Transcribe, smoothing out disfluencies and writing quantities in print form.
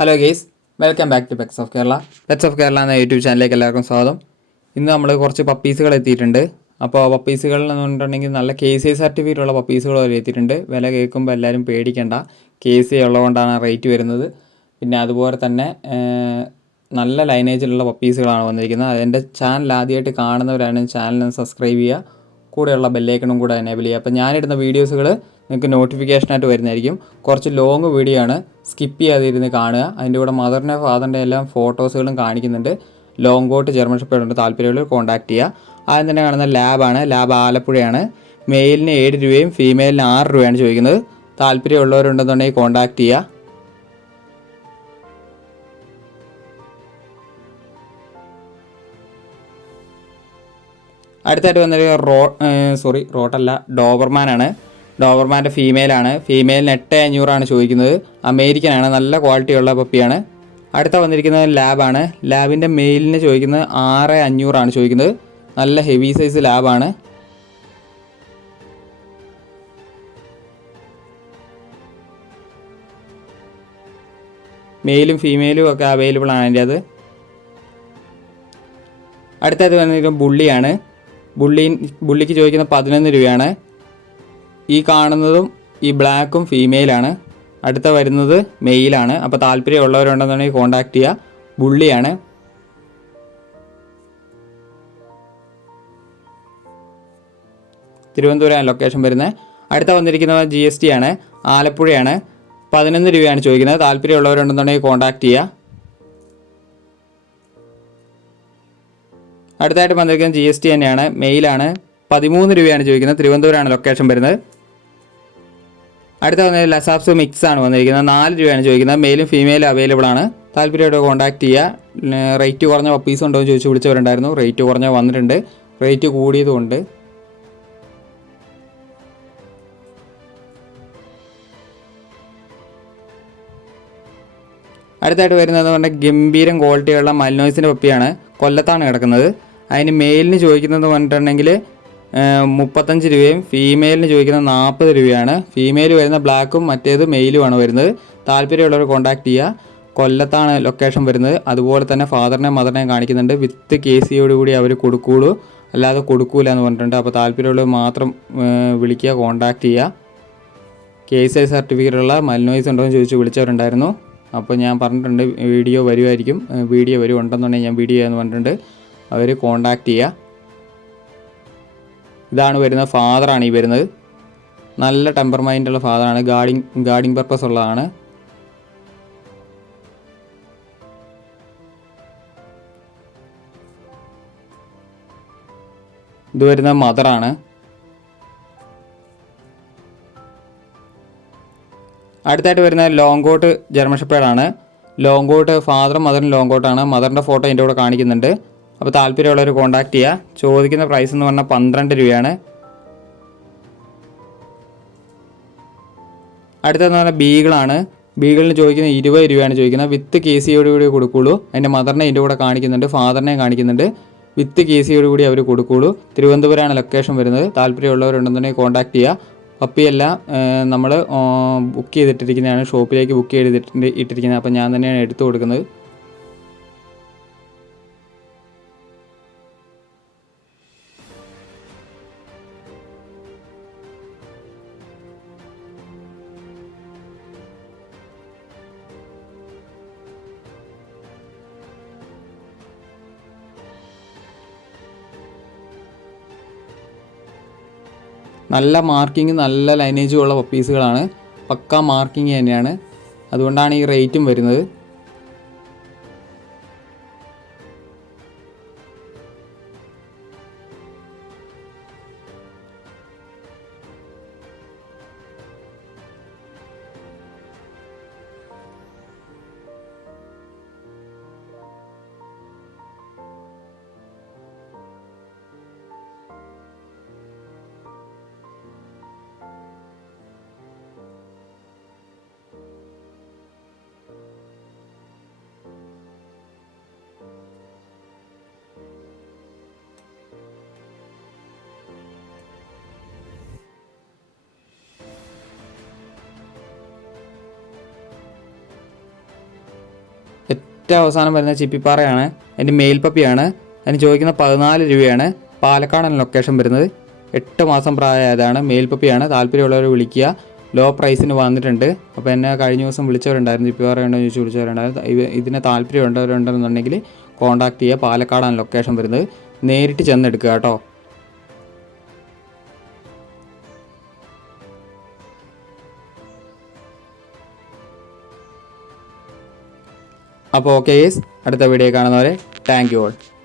Hello guys, welcome back to pets of Kerala. Pets of Kerala എന്ന YouTube ചാനലിലേക്ക് എല്ലാവർക്കും സ്വാഗതം. ഇന്ന് നമ്മൾ കുറച്ച് പപ്പീസുകൾ എത്തിയിട്ടുണ്ട്. അപ്പോൾ പപ്പീസുകൾ എന്ന് പറഞ്ഞിട്ടുണ്ടെങ്കിൽ നല്ല KCI സർട്ടിഫിക്കറ്റ് ഉള്ള പപ്പീസുകൾ വരെ എത്തിയിട്ടുണ്ട്. വില കേൾക്കുമ്പോൾ എല്ലാവരും പേടിക്കേണ്ട, KCI ഉള്ളതുകൊണ്ടാണ് റേറ്റ് വരുന്നത്. പിന്നെ അതുപോലെ തന്നെ നല്ല ലൈനേജിലുള്ള പപ്പീസുകളാണ് വന്നിരിക്കുന്നത്. അതെൻ്റെ ചാനൽ ആദ്യമായിട്ട് കാണുന്നവരാണ് ചാനലിന് സബ്സ്ക്രൈബ് ചെയ്യുക, കൂടെയുള്ള ബെല്ലൈക്കണും കൂടെ എനേബിൾ ചെയ്യുക. അപ്പോൾ ഞാനിടുന്ന വീഡിയോസുകൾ നിങ്ങൾക്ക് നോട്ടിഫിക്കേഷനായിട്ട് വരുന്നതായിരിക്കും. കുറച്ച് ലോങ് വീഡിയോ ആണ്, സ്കിപ്പ് ചെയ്യാതിരുന്ന് കാണുക. അതിൻ്റെ കൂടെ മദറിൻ്റെ ഫാദറിൻ്റെ എല്ലാം ഫോട്ടോസുകളും കാണിക്കുന്നുണ്ട്. ലോങ് കോട്ട് ജർമ്മൻ ഷെപ്പേർഡ് ഉണ്ട്, താല്പര്യമുള്ളവർ കോൺടാക്ട് ചെയ്യുക. ആദ്യം തന്നെ കാണുന്ന ലാബാണ്. ലാബ് ആലപ്പുഴയാണ്. മെയിലിന് 7 രൂപയും ഫീമെയിലിന് 6 രൂപയാണ് ചോദിക്കുന്നത്. താല്പര്യമുള്ളവരുണ്ടെന്നുണ്ടെങ്കിൽ കോൺടാക്ട് ചെയ്യുക. അടുത്തായിട്ട് വന്നൊരു റോട്ടല്ല, ഡോബർമാനാണ്. ഡോബർമാൻ്റെ ഫീമെയിലാണ്. ഫീമെയിലിന് 8,500 ചോദിക്കുന്നത്. അമേരിക്കനാണ്, നല്ല ക്വാളിറ്റിയുള്ള പപ്പിയാണ്. അടുത്ത വന്നിരിക്കുന്നത് ലാബാണ്. ലാബിൻ്റെ മെയിലിന് ചോദിക്കുന്നത് 6,500 ചോദിക്കുന്നത്. നല്ല ഹെവി സൈസ് ലാബാണ്. മെയിലും ഫീമെയിലും ഒക്കെ അവൈലബിൾ ആണ് അതിൻ്റെ അത്. അടുത്തായിട്ട് വന്നിരിക്കുന്നത് ബുള്ളിയാണ്. ബുള്ളിക്ക് ചോദിക്കുന്ന 11 രൂപയാണ്. ഈ കാണുന്നതും ഈ ബ്ലാക്കും ഫീമെയിലാണ്. അടുത്ത വരുന്നത് മെയിലാണ്. അപ്പോൾ താല്പര്യമുള്ളവരുണ്ടെന്നുണ്ടെങ്കിൽ കോൺടാക്ട് ചെയ്യുക. ബുള്ളിയാണ്. തിരുവനന്തപുരം ലൊക്കേഷൻ വരുന്നത്. അടുത്ത വന്നിരിക്കുന്നത് GST ആണ്. ആലപ്പുഴയാണ്. 11 രൂപയാണ് ചോദിക്കുന്നത്. താല്പര്യമുള്ളവരുണ്ടെന്നുണ്ടെങ്കിൽ കോൺടാക്ട് ചെയ്യുക. അടുത്തായിട്ട് വന്നിരിക്കുന്നത് GST തന്നെയാണ്. മെയിലാണ്. 13 രൂപയാണ് ചോദിക്കുന്നത്. തിരുവനന്തപുരമാണ് ലൊക്കേഷൻ വരുന്നത്. അടുത്ത വന്നത് ലസാപ്സ് മിക്സ് ആണ് വന്നിരിക്കുന്നത്. 4 രൂപയാണ് ചോദിക്കുന്നത്. മെയിലും ഫീമെയിലും അവൈലബിൾ ആണ്. താല്പര്യമായിട്ട് കോൺടാക്ട് ചെയ്യുക. റേറ്റ് കുറഞ്ഞ പപ്പീസ് ഉണ്ടോ എന്ന് ചോദിച്ച് വിളിച്ചവരുണ്ടായിരുന്നു. റേറ്റ് കുറഞ്ഞ വന്നിട്ടുണ്ട്. റേറ്റ് കൂടിയതുകൊണ്ട്. അടുത്തായിട്ട് വരുന്നത് പറഞ്ഞാൽ ഗംഭീരം ക്വാളിറ്റിയുള്ള മൽനോയ്സിൻ്റെ പപ്പിയാണ്. കൊല്ലത്താണ് കിടക്കുന്നത്. അതിന് മെയിലിന് ചോദിക്കുന്നത് പറഞ്ഞിട്ടുണ്ടെങ്കിൽ 35 രൂപയും ഫീമെയിലിന് ചോദിക്കുന്നത് 40 രൂപയാണ്. ഫീമെയിൽ വരുന്ന ബ്ലാക്കും മറ്റേത് മെയിലുമാണ് വരുന്നത്. താല്പര്യമുള്ളവർ കോൺടാക്ട് ചെയ്യുക. കൊല്ലത്താണ് ലൊക്കേഷൻ വരുന്നത്. അതുപോലെ തന്നെ ഫാദറിനെയും മദറിനെയും കാണിക്കുന്നുണ്ട്. വിത്ത് KCയോട് കൂടി അവർ കൊടുക്കുകയുള്ളൂ, അല്ലാതെ കൊടുക്കൂല എന്ന് പറഞ്ഞിട്ടുണ്ട്. അപ്പോൾ താല്പര്യമുള്ളവർ മാത്രം വിളിക്കുക, കോൺടാക്ട് ചെയ്യുക. KCI സർട്ടിഫിക്കറ്റുള്ള മൽനോയ്സ് ഉണ്ടോ എന്ന് ചോദിച്ച് വിളിച്ചവരുണ്ടായിരുന്നു. അപ്പോൾ ഞാൻ പറഞ്ഞിട്ടുണ്ട് വീഡിയോ വരുമായിരിക്കും. വീഡിയോ ഉണ്ടെന്നുണ്ടെങ്കിൽ ഞാൻ വീഡിയോ എന്ന് പറഞ്ഞിട്ടുണ്ട്. അവർ കോൺടാക്ട് ചെയ്യുക. ഇതാണ് വരുന്നത്. ഫാദറാണ് ഈ വരുന്നത്. നല്ല ടെമ്പർ മൈൻഡുള്ള ഫാദറാണ്. ഗാർഡിങ് പർപ്പസ് ഉള്ളതാണ്. ഇത് വരുന്ന മദറാണ്. അടുത്തായിട്ട് വരുന്ന ലോങ് കോട്ട് ജർമ്മൻ ഷെപ്പേർഡാണ്. ലോങ് കോട്ട് ഫാദറും മദറും ലോങ് കോട്ടാണ്. മദറിൻ്റെ ഫോട്ടോ എൻ്റെ കൂടെ കാണിക്കുന്നുണ്ട്. അപ്പോൾ താല്പര്യമുള്ളവർ കോൺടാക്ട് ചെയ്യുക. ചോദിക്കുന്ന പ്രൈസ് എന്ന് പറഞ്ഞാൽ 12 രൂപയാണ്. അടുത്തതെന്ന് പറഞ്ഞാൽ ബീഗിളാണ്. ബീഗിളിന് ചോദിക്കുന്നത് 20 രൂപയാണ് ചോദിക്കുന്നത്. വിത്ത് KCയോട് കൂടി കൊടുക്കുകയുള്ളൂ. അതിൻ്റെ മദറിനെ എൻ്റെ കൂടെ കാണിക്കുന്നുണ്ട്, ഫാദറിനെ കാണിക്കുന്നുണ്ട്. വിത്ത് KCയോട് കൂടി അവർ കൊടുക്കുകയുള്ളൂ. തിരുവനന്തപുരമാണ് ലൊക്കേഷൻ വരുന്നത്. താല്പര്യമുള്ളവരുണ്ടെന്നുണ്ടെങ്കിൽ കോൺടാക്ട് ചെയ്യുക. പപ്പിയെല്ലാം നമ്മൾ ബുക്ക് ചെയ്തിട്ടിരിക്കുന്നതാണ്. ഷോപ്പിലേക്ക് ബുക്ക് ഇട്ടിരിക്കുന്നത്. അപ്പോൾ ഞാൻ തന്നെയാണ് എടുത്തു കൊടുക്കുന്നത്. നല്ല മാർക്കിങ്, നല്ല ലൈനേജും ഉള്ള പപ്പീസുകളാണ്. പക്കാ മാർക്കിങ് തന്നെയാണ്. അതുകൊണ്ടാണ് ഈ റേറ്റും വരുന്നത്. ഏറ്റവും അവസാനം വരുന്ന ചിപ്പിപ്പാറയാണ്. അതിൻ്റെ മെയിൽ പപ്പിയാണ്. അതിന് ചോദിക്കുന്ന 14 രൂപയാണ്. പാലക്കാടാണ് ലൊക്കേഷൻ വരുന്നത്. 8 മാസം പ്രായമായതാണ്. മെയിൽ പപ്പിയാണ്. താല്പര്യമുള്ളവർ വിളിക്കുക. ലോ പ്രൈസിന് വന്നിട്ടുണ്ട്. അപ്പോൾ എന്നെ കഴിഞ്ഞ ദിവസം വിളിച്ചവരുണ്ടായിരുന്നു, ചിപ്പിപ്പാറ ഉണ്ടോ എന്ന് ചോദിച്ച് വിളിച്ചവരുണ്ടായിരുന്നു. ഇതിന് താല്പര്യമുള്ളവരുണ്ടെന്നുണ്ടെങ്കിൽ കോൺടാക്ട് ചെയ്യുക. പാലക്കാടാണ് ലൊക്കേഷൻ വരുന്നത്. നേരിട്ട് ചെന്നെടുക്കുക കേട്ടോ. അപ്പോൾ ഓക്കെ ഗൈസ്, അടുത്ത വീഡിയോ കാണുന്നവരെ താങ്ക് യു ഓൾ.